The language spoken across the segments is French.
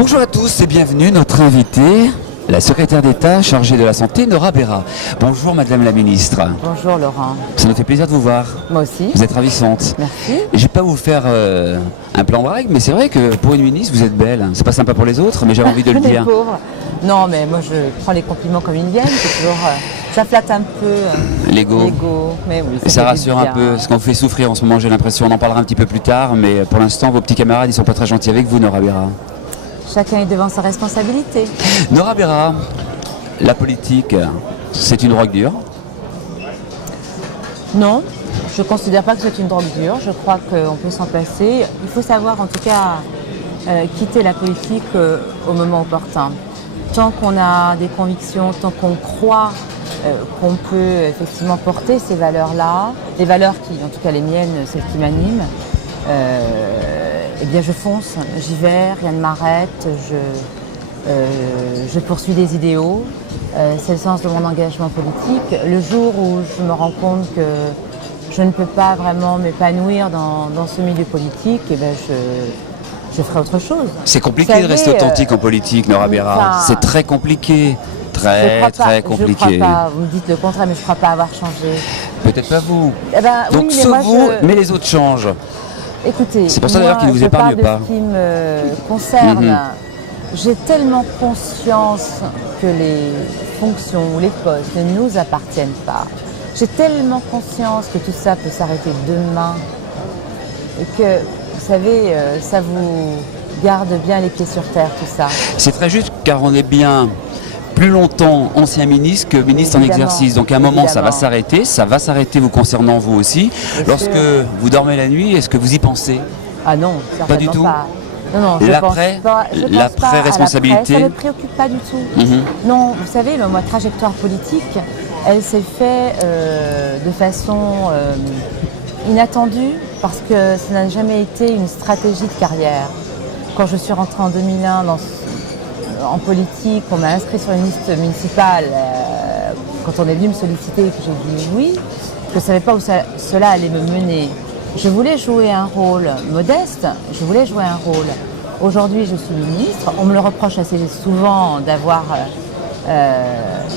Bonjour à tous et bienvenue, notre invitée, la secrétaire d'État chargée de la santé, Nora Berra. Bonjour Madame la Ministre. Bonjour Laurent. Ça nous fait plaisir de vous voir. Moi aussi. Vous êtes ravissante. Merci. Je ne vais pas vous faire un plan brague, mais c'est vrai que pour une ministre, vous êtes belle. C'est pas sympa pour les autres, mais j'avais envie de le Les dire. pauvres. Non, mais moi je prends les compliments comme ils viennent. C'est toujours, ça flatte un peu L'ego. Mais oui, Et ça fait rassure du un bien. peu, ce qu'on fait souffrir en ce moment, j'ai l'impression. On en parlera un petit peu plus tard, mais pour l'instant, vos petits camarades, ils sont pas très gentils avec vous, Nora Berra. Chacun est devant sa responsabilité. Nora Berra, la politique, c'est une drogue dure. Non, je ne considère pas que c'est une drogue dure. Je crois qu'on peut s'en passer. Il faut savoir en tout cas quitter la politique au moment opportun. Tant qu'on a des convictions, tant qu'on croit qu'on peut effectivement porter ces valeurs-là, les valeurs qui, en tout cas les miennes, celles qui m'animent, eh bien je fonce, j'y vais, rien ne m'arrête, je poursuis des idéaux. C'est le sens de mon engagement politique. Le jour où je me rends compte que je ne peux pas vraiment m'épanouir dans ce milieu politique, eh bien je ferai autre chose. C'est compliqué de rester authentique en politique, Nora Berra. C'est très compliqué. Très compliqué. Je crois pas, vous me dites le contraire, mais je ne crois pas avoir changé. Peut-être pas vous. Eh ben, Donc oui, mais sauf moi, vous, mais les autres changent. Écoutez, c'est pour ça d'ailleurs qu'ils ne vous épargnent pas. Ce qui me concerne, j'ai tellement conscience que les fonctions ou les postes ne nous appartiennent pas. J'ai tellement conscience que tout ça peut s'arrêter demain et que, vous savez, ça vous garde bien les pieds sur terre, tout ça. C'est très juste car on est bien plus longtemps ancien ministre que ministre en exercice. Donc à un moment, ça va s'arrêter vous concernant vous aussi. Lorsque vous dormez la nuit, est-ce que vous y pensez? Ah non, certainement pas du tout. Non, l'après-responsabilité, ça ne me préoccupe pas du tout. Non, vous savez, ma trajectoire politique, elle s'est faite de façon inattendue parce que ça n'a jamais été une stratégie de carrière. Quand je suis rentrée en 2001 en politique, on m'a inscrit sur une liste municipale. Quand on est venu me solliciter et que j'ai dit oui, je ne savais pas où cela allait me mener. Je voulais jouer un rôle modeste, je voulais jouer un rôle. Aujourd'hui, je suis ministre. On me le reproche assez souvent d'avoir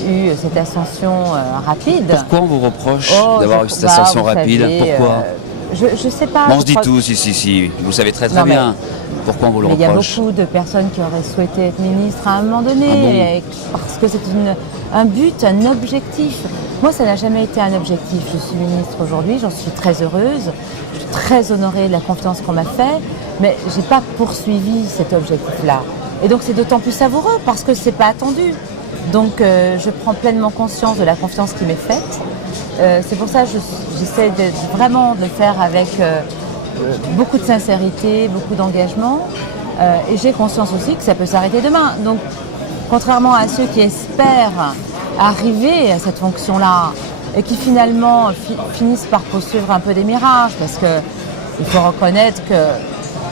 eu cette ascension rapide. Pourquoi on vous reproche d'avoir eu cette ascension rapide? Pourquoi je ne sais pas. On se dit tout, si. Vous savez très bien. Pourquoi on vous le reproche? Il y a beaucoup de personnes qui auraient souhaité être ministre à un moment donné, parce que c'est un but, un objectif. Moi, ça n'a jamais été un objectif. Je suis ministre aujourd'hui, j'en suis très heureuse, je suis très honorée de la confiance qu'on m'a faite, mais je n'ai pas poursuivi cet objectif-là. Et donc, c'est d'autant plus savoureux parce que ce n'est pas attendu. Donc, je prends pleinement conscience de la confiance qui m'est faite. C'est pour ça que j'essaie vraiment de le faire avec beaucoup de sincérité, beaucoup d'engagement. Et j'ai conscience aussi que ça peut s'arrêter demain. Donc, contrairement à ceux qui espèrent arriver à cette fonction-là et qui finalement finissent par poursuivre un peu des mirages, parce qu'il faut reconnaître que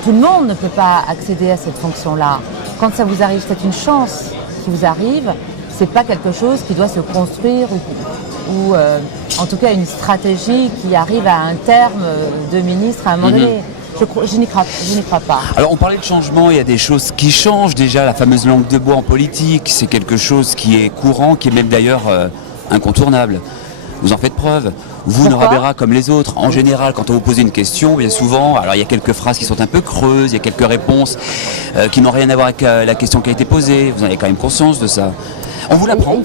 tout le monde ne peut pas accéder à cette fonction-là. Quand ça vous arrive, c'est une chance qui vous arrive, c'est pas quelque chose qui doit se construire ou en tout cas une stratégie qui arrive à un terme de ministre à un moment donné. Je n'y crois pas. Alors on parlait de changement, il y a des choses qui changent déjà, la fameuse langue de bois en politique, c'est quelque chose qui est courant, qui est même d'ailleurs incontournable. Vous en faites preuve. Vous, Nora Berra, comme les autres, en général, quand on vous pose une question, bien souvent, alors il y a quelques phrases qui sont un peu creuses, il y a quelques réponses qui n'ont rien à voir avec la question qui a été posée. Vous en avez quand même conscience de ça. On vous l'apprend.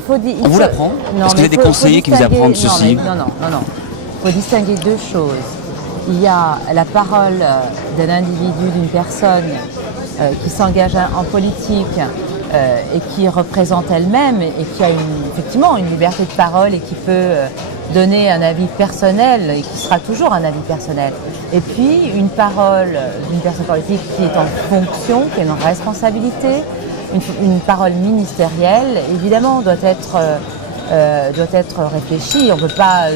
On vous l'apprend. Est-ce que vous avez des conseillers qui vous apprennent ceci? Non. Il faut distinguer deux choses. Il y a la parole d'un individu, d'une personne qui s'engage en politique et qui représente elle-même et qui a effectivement une liberté de parole et qui peut donner un avis personnel et qui sera toujours un avis personnel. Et puis une parole d'une personne politique qui est en fonction, qui a une responsabilité, une parole ministérielle, évidemment, doit être réfléchie. On peut pas,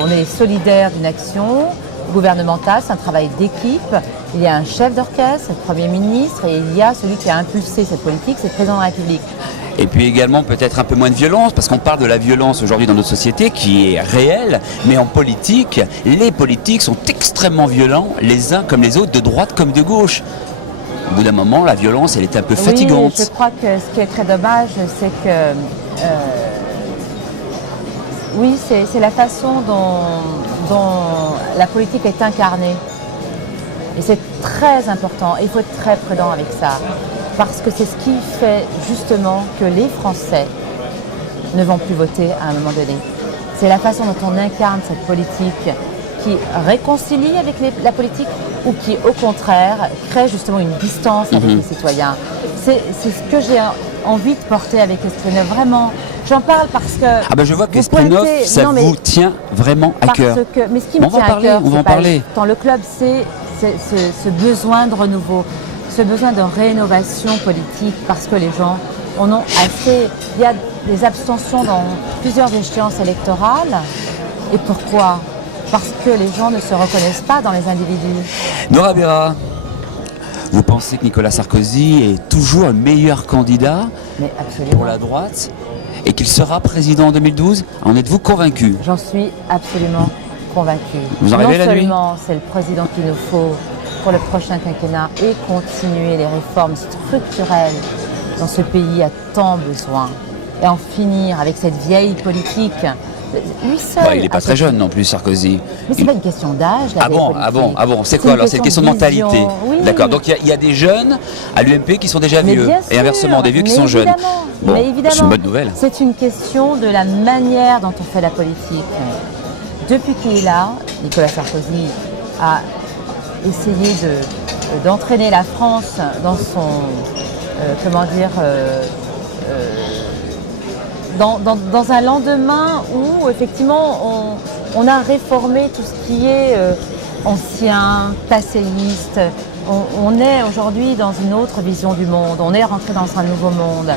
on est solidaire d'une action gouvernementale, c'est un travail d'équipe. Il y a un chef d'orchestre, le Premier ministre, et il y a celui qui a impulsé cette politique, c'est le Président de la République. Et puis également peut-être un peu moins de violence, parce qu'on parle de la violence aujourd'hui dans notre société qui est réelle, mais en politique, les politiques sont extrêmement violents, les uns comme les autres, de droite comme de gauche. Au bout d'un moment, la violence, elle est un peu Oui, fatigante. je crois que ce qui est très dommage, c'est que oui, c'est la façon dont la politique est incarnée. Et c'est très important, et il faut être très prudent avec ça, parce que c'est ce qui fait justement que les Français ne vont plus voter à un moment donné. C'est la façon dont on incarne cette politique qui réconcilie avec la politique ou qui, au contraire, crée justement une distance avec les citoyens. C'est ce que j'ai envie de porter avec Esprit Neuf. Vraiment, j'en parle parce que... Ah ben je vois qu'Esprit Neuf, ça vous tient vraiment à cœur. Mais ce qui me tient à cœur, on va en parler. Dans le club, c'est ce besoin de renouveau, ce besoin de rénovation politique, parce que les gens en ont assez. Il y a des abstentions dans plusieurs échéances électorales. Et pourquoi ? Parce que les gens ne se reconnaissent pas dans les individus. Nora Berra, vous pensez que Nicolas Sarkozy est toujours le meilleur candidat pour la droite et qu'il sera président en 2012 ? En êtes-vous convaincu ? J'en suis absolument convaincue. Vous en rêvez la nuit ? Non seulement c'est le président qu'il nous faut pour le prochain quinquennat et continuer les réformes structurelles dont ce pays a tant besoin et en finir avec cette vieille politique. Lui seul. Il n'est pas très jeune non plus, Sarkozy. Mais c'est pas une question d'âge. Ah bon. C'est quoi alors ? C'est une question de mentalité. Oui. D'accord. Donc il y a des jeunes à l'UMP qui sont déjà vieux et inversement des vieux qui sont jeunes. Bon, mais évidemment, c'est une bonne nouvelle. C'est une question de la manière dont on fait la politique. Depuis qu'il est là, Nicolas Sarkozy a essayé d'entraîner la France dans son dans un lendemain où effectivement on a réformé tout ce qui est ancien, passéiste. On est aujourd'hui dans une autre vision du monde, on est rentré dans un nouveau monde.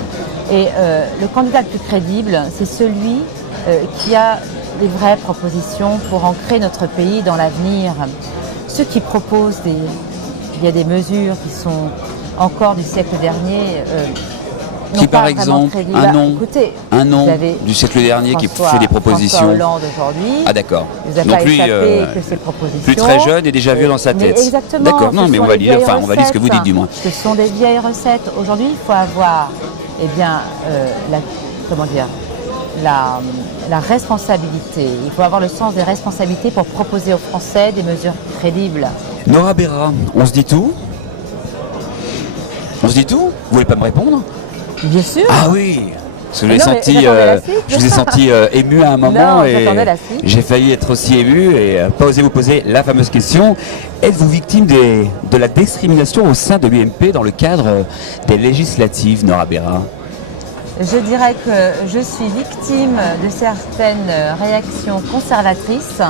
Et le candidat le plus crédible, c'est celui qui a des vraies propositions pour ancrer notre pays dans l'avenir. Ceux qui proposent il y a des mesures qui sont encore du siècle dernier. Qui par exemple, un nom du siècle dernier qui fait des propositions. François Hollande aujourd'hui. Ah d'accord. Donc lui, que ses propositions. Plus très jeune et déjà vieux dans sa tête. Exactement. D'accord, non mais on va lire ce que vous dites du moins. Ce sont des vieilles recettes. Aujourd'hui, il faut avoir la responsabilité. Il faut avoir le sens des responsabilités pour proposer aux Français des mesures crédibles. Nora Berra, on se dit tout ? On se dit tout ? Vous voulez pas me répondre ? Bien sûr. Ah oui. Parce que je vous ai senti ému à un moment et j'ai failli être aussi ému et pas osé vous poser la fameuse question. Êtes-vous victime de la discrimination au sein de l'UMP dans le cadre des législatives, Nora Berra ? Je dirais que je suis victime de certaines réactions conservatrices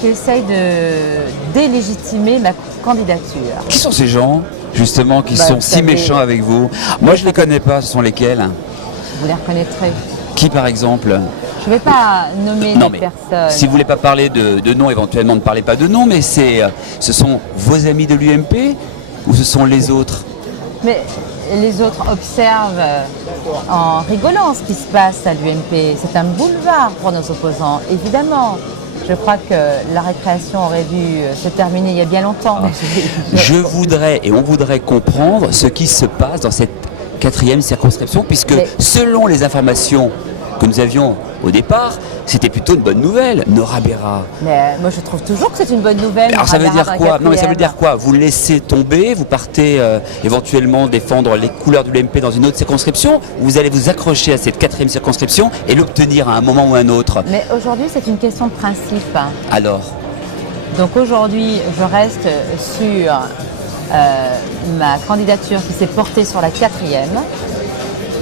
qui essayent de délégitimer ma candidature. Qui sont ces gens ? Justement, qui sont si méchants avec vous. Moi, je ne les connais pas. Ce sont lesquels ? Vous les reconnaîtrez. Qui, par exemple ? Je ne vais pas nommer des personnes. Si vous ne voulez pas parler de nom, éventuellement, ne parlez pas de nom, mais ce sont vos amis de l'UMP ou ce sont les autres ? Mais les autres observent en rigolant ce qui se passe à l'UMP. C'est un boulevard pour nos opposants, évidemment. Je crois que la récréation aurait dû se terminer il y a bien longtemps. Je voudrais et on voudrait comprendre ce qui se passe dans cette 4e circonscription, puisque selon les informations que nous avions au départ, c'était plutôt une bonne nouvelle, Nora Berra. Mais moi je trouve toujours que c'est une bonne nouvelle. Alors ça veut dire quoi ? Non mais ça veut dire quoi ? Vous laissez tomber, vous partez éventuellement défendre les couleurs de l'UMP dans une autre circonscription, ou vous allez vous accrocher à cette 4e circonscription et l'obtenir à un moment ou à un autre ? Mais aujourd'hui c'est une question de principe. Alors ? Donc aujourd'hui je reste sur ma candidature qui s'est portée sur la 4e.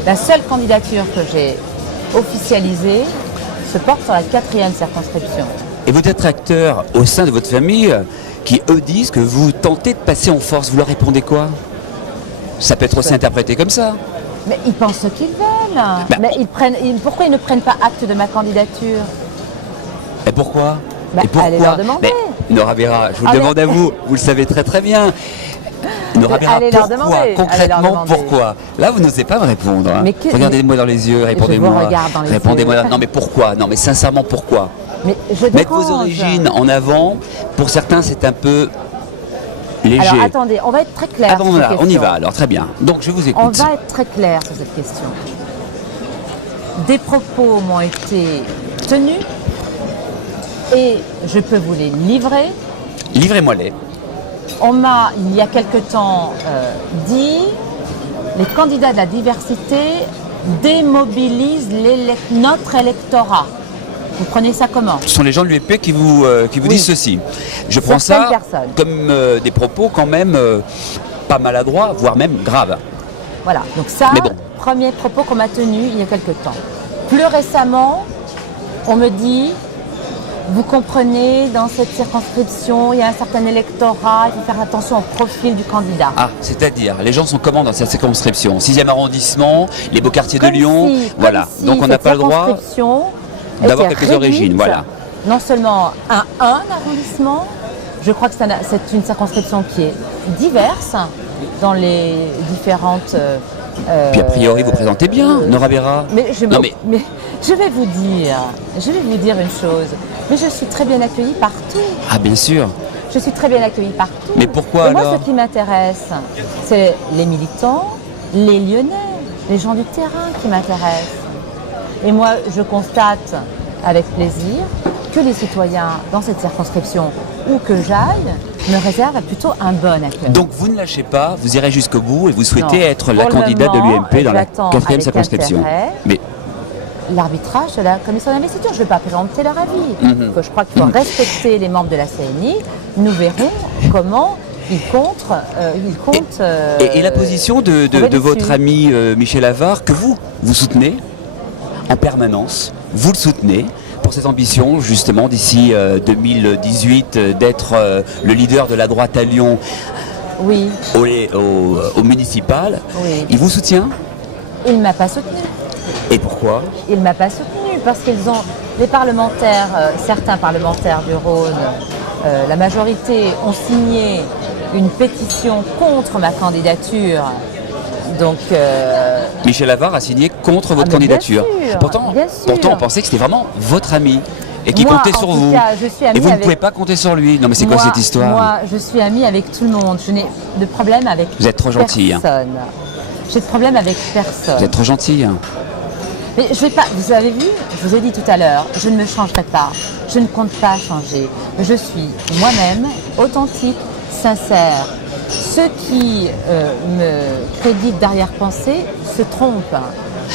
La seule candidature que j'ai officialisée se porte sur la 4e circonscription. Et vous êtes acteur au sein de votre famille qui, eux, disent que vous tentez de passer en force. Vous leur répondez quoi ? Ça peut être aussi interprété comme ça. Mais ils pensent ce qu'ils veulent. Mais pourquoi ils ne prennent pas acte de ma candidature ? Et pourquoi ? Allez leur demander. Nora Berra, je vous le demande à vous. Vous le savez très très bien. Nora Berra, pourquoi ? Concrètement, pourquoi ? Là, vous n'osez pas me répondre. Hein. Regardez-moi dans les yeux, répondez-moi. Répondez-moi. Non, mais pourquoi ? Non, mais sincèrement, pourquoi ? Mettre vos origines en avant, pour certains, c'est un peu léger. Alors attendez, on va être très clair. Attends, là, on y va alors, très bien. Donc je vous écoute. On va être très clair sur cette question. Des propos m'ont été tenus et je peux vous les livrer. Livrez-moi-les. On m'a, il y a quelque temps, dit les candidats de la diversité démobilisent notre électorat. Vous prenez ça comment? Ce sont les gens de l'UMP qui vous disent ceci. Je prends ça comme des propos quand même pas maladroits, voire même graves. Voilà, donc ça, Mais bon. Premier propos qu'on m'a tenu il y a quelque temps. Plus récemment, on me dit, vous comprenez, dans cette circonscription, il y a un certain électorat, il faut faire attention au profil du candidat. Ah, c'est-à-dire, les gens sont comment dans cette circonscription? 6e arrondissement, les beaux quartiers de Lyon, voilà. Donc on n'a pas le droit d'avoir quelques origines, voilà. Non seulement un arrondissement, je crois que c'est une circonscription qui est diverse dans les différentes... Puis a priori, vous présentez bien, Nora Béra. Mais je vais vous dire une chose. Mais je suis très bien accueillie partout. Ah, bien sûr. Je suis très bien accueillie partout. Mais pourquoi alors? Moi, ce qui m'intéresse, c'est les militants, les Lyonnais, les gens du terrain qui m'intéressent. Et moi, je constate avec plaisir que les citoyens dans cette circonscription, où que j'aille, me réservent plutôt un bon accueil. Donc vous ne lâchez pas, vous irez jusqu'au bout et vous souhaitez être la candidate de l'UMP dans la 4e circonscription. Mais l'arbitrage de la commission d'investiture, je ne vais pas préempter leur avis. Je crois qu'il faut respecter les membres de la CNI. Nous verrons comment ils comptent. Et la position de votre ami Michel Avart, que vous soutenez en permanence, vous le soutenez pour cette ambition justement d'ici 2018 d'être le leader de la droite à Lyon, oui, au municipal. Oui. Il vous soutient? Il ne m'a pas soutenu. Et pourquoi? Il ne m'a pas soutenu parce qu'ils ont, les parlementaires, certains parlementaires du Rhône, la majorité ont signé une pétition contre ma candidature. Donc, Michel Avart a signé contre votre candidature. Bien sûr, pourtant, on pensait que c'était vraiment votre ami et qui moi, comptait sur vous. Cas, je suis amie et vous avec... ne pouvez pas compter sur lui. Non mais c'est quoi cette histoire? Moi, je suis amie avec tout le monde. Je n'ai de problème avec personne. Vous êtes trop gentille. Personne. J'ai de problème avec personne. Vous êtes trop gentille. Mais je vais pas, vous avez vu, je vous ai dit tout à l'heure, je ne me changerai pas. Je ne compte pas changer. Je suis moi-même, authentique, sincère. Ceux qui me créditent d'arrière-pensée se trompent.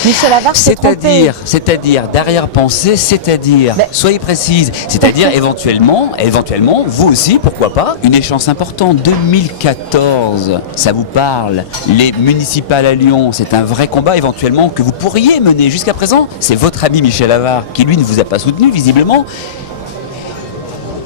Michel Avart s'est trompé. C'est-à-dire, d'arrière-pensée, soyez précise, c'est-à-dire éventuellement, vous aussi, pourquoi pas, une échéance importante, 2014, ça vous parle, les municipales à Lyon, c'est un vrai combat éventuellement que vous pourriez mener. Jusqu'à présent, c'est votre ami Michel Avart, qui lui ne vous a pas soutenu visiblement,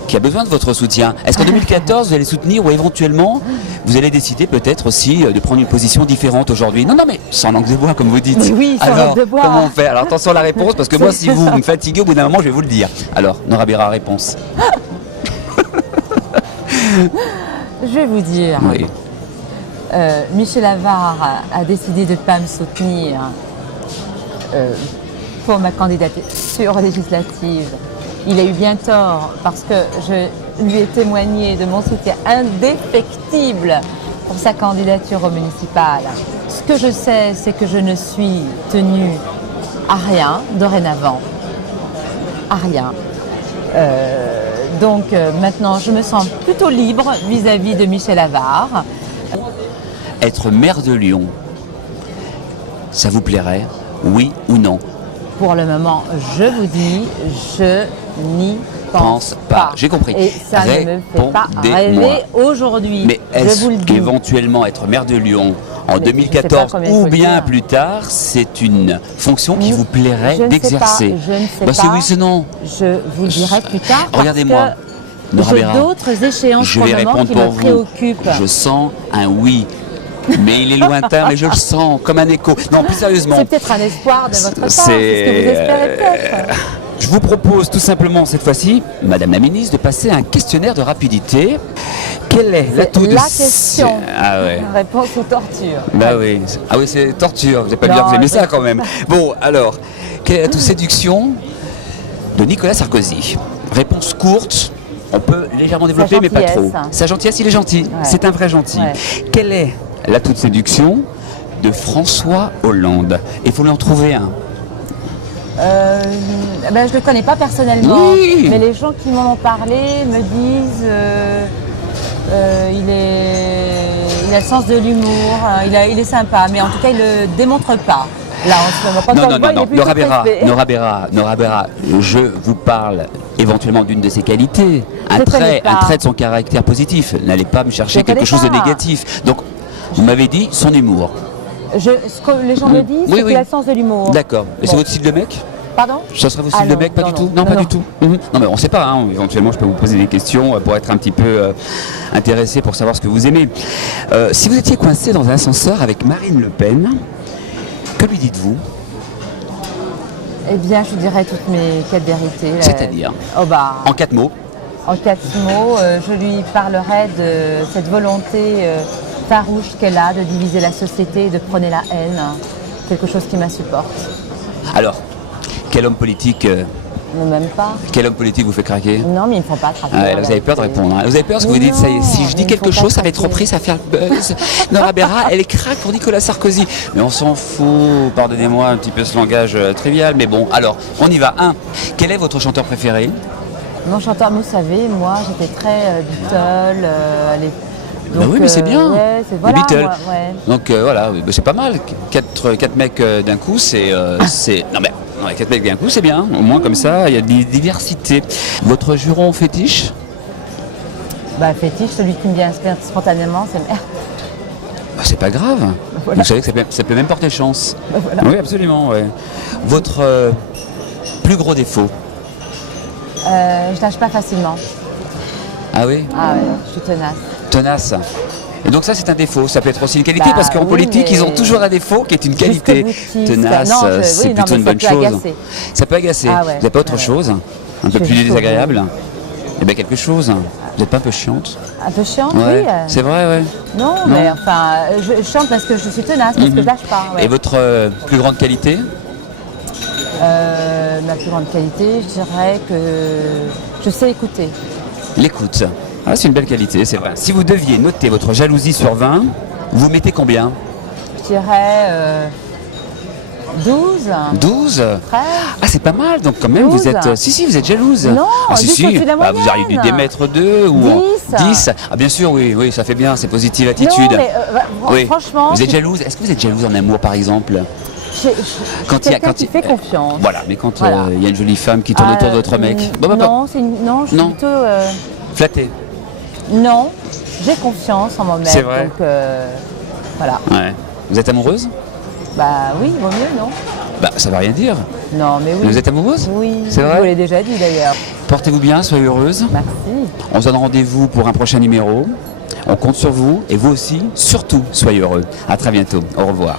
qui a besoin de votre soutien. Est-ce qu'en 2014, vous allez soutenir ou éventuellement, vous allez décider peut-être aussi de prendre une position différente aujourd'hui? Non, mais sans langue de bois, comme vous dites. Oui, sans langue de bois. Comment on fait? Alors attention à la réponse, parce que moi, si vous me fatiguez, au bout d'un moment, je vais vous le dire. Alors, Nora Béra, réponse. Je vais vous dire. Oui. Michel Avart a décidé de ne pas me soutenir pour ma candidature législative. Il a eu bien tort parce que je lui ai témoigné de mon soutien indéfectible pour sa candidature au municipal. Ce que je sais, c'est que je ne suis tenue à rien dorénavant. À rien. Donc maintenant, je me sens plutôt libre vis-à-vis de Michel Avart. Être maire de Lyon, ça vous plairait, oui ou non? Pour le moment, je vous dis, je n'y pense pas. J'ai compris. Et ça ne me fait pas rêver aujourd'hui. Mais est-ce qu'éventuellement être maire de Lyon en 2014 ou bien plus tard, c'est une fonction qui vous plairait d'exercer? Je ne sais pas. C'est oui, c'est non. Je vous dirai plus tard. Regardez-moi. J'ai d'autres échéances pour le moment qui me préoccupent. Je sens un oui. Mais il est lointain, mais je le sens comme un écho. Non, plus sérieusement. C'est peut-être un espoir de votre part, c'est ce que vous espérez peut-être. Je vous propose tout simplement cette fois-ci, Madame la Ministre, de passer un questionnaire de rapidité. Quel est l'atout de... La question. Ah ouais. Réponse aux tortures. Bah oui. Ah oui, c'est torture. Vous n'allez pas dire que vous aimez ça quand même. Bon, alors, quel est l'atout séduction de Nicolas Sarkozy? Réponse courte. On peut légèrement développer, mais pas trop. Sa gentillesse, il est gentil. Ouais. C'est un vrai gentil. Ouais. Quelle est la toute séduction de François Hollande? Il faut lui en trouver un. Je ne le connais pas personnellement, oui. Mais les gens qui m'en ont parlé me disent il a le sens de l'humour, il est sympa, mais en tout cas il ne le démontre pas. Là, en ce moment, quand non. Nora Berra, je vous parle éventuellement d'une de ses qualités, un trait de son caractère positif. N'allez pas me chercher quelque chose de négatif. Donc, vous m'avez dit son humour. Ce que les gens me disent, c'est qu'il a le sens de l'humour. D'accord. Et c'est votre style de mec? Pardon? Ça serait votre style de mec? Pas du tout? Non, pas du tout. Non, mais on ne sait pas. Hein. Éventuellement, je peux vous poser des questions pour être un petit peu intéressé pour savoir ce que vous aimez. Si vous étiez coincé dans un ascenseur avec Marine Le Pen, que lui dites-vous? Eh bien, je dirais toutes mes 4 vérités. C'est-à-dire? En 4 mots. En 4 mots, je lui parlerai de cette volonté farouche qu'elle a de diviser la société et de prôner la haine. Quelque chose qui m'insupporte. Alors, quel homme politique ne m'aime pas. Quel homme politique vous fait craquer? Non, mais ils ne font pas craquer. Là, vous avez peur de répondre. Hein. Vous avez peur parce que vous dites, ça y est, si je dis quelque chose, ça va être repris, ça va faire le buzz. Nora Berra, elle est craque pour Nicolas Sarkozy. Mais on s'en fout, pardonnez-moi un petit peu ce langage trivial, mais bon, alors, on y va. Quel est votre chanteur préféré? Mon chanteur, vous savez, moi, j'étais très Beatles, donc, oui, mais c'est bien. Les Beatles. Donc voilà, c'est pas mal. 4 mecs d'un coup, c'est. Non, mais 4 mecs d'un coup, c'est bien. Au moins, comme ça, il y a des diversités. Votre juron fétiche? Fétiche, celui qui me vient spontanément, c'est merde. C'est pas grave. Voilà. Vous savez que ça peut même porter chance. Voilà. Oui, absolument. Ouais. Votre plus gros défaut? Je lâche pas facilement. Ah oui? Ah ouais, je suis tenace. Tenace. Et donc ça c'est un défaut, ça peut être aussi une qualité parce qu'en politique ils ont toujours un défaut qui est une qualité. Tenace, c'est plutôt une bonne chose. Ça peut agacer. Vous n'avez pas autre chose, un peu plus désagréable? Eh bien quelque chose. Vous n'êtes pas un peu chiante? Un peu chiante, oui. C'est vrai, ouais. Non, mais enfin, je chante parce que je suis tenace, parce que je lâche pas. Et votre plus grande qualité? Ma plus grande qualité, je dirais que je sais écouter. L'écoute. Ah, c'est une belle qualité, c'est vrai. Si vous deviez noter votre jalousie sur 20, vous mettez combien? Je dirais 12. 12? 13. Ah, c'est pas mal, donc quand même 12. Vous êtes... Si, vous êtes jalouse. Non, si. Vous auriez dû démettre 2 ou 10. Ah, bien sûr, oui, ça fait bien, c'est positive attitude. Non, mais, franchement... Vous êtes jalouse? Est-ce que vous êtes jalouse en amour, par exemple? Quand il fait confiance. Voilà, mais quand il y a une jolie femme qui tourne autour de votre mec. Non, je suis plutôt... Flatté? Non, j'ai confiance en mon mec. C'est vrai. Donc, voilà. Ouais. Vous êtes amoureuse? Oui, vaut mieux, non? Ça veut rien dire. Non, mais oui. Vous êtes amoureuse? Oui, c'est vrai. Je vous l'ai déjà dit d'ailleurs. Portez-vous bien, soyez heureuse. Merci. On se donne rendez-vous pour un prochain numéro. On compte sur vous et vous aussi, surtout, soyez heureux. À très bientôt. Au revoir.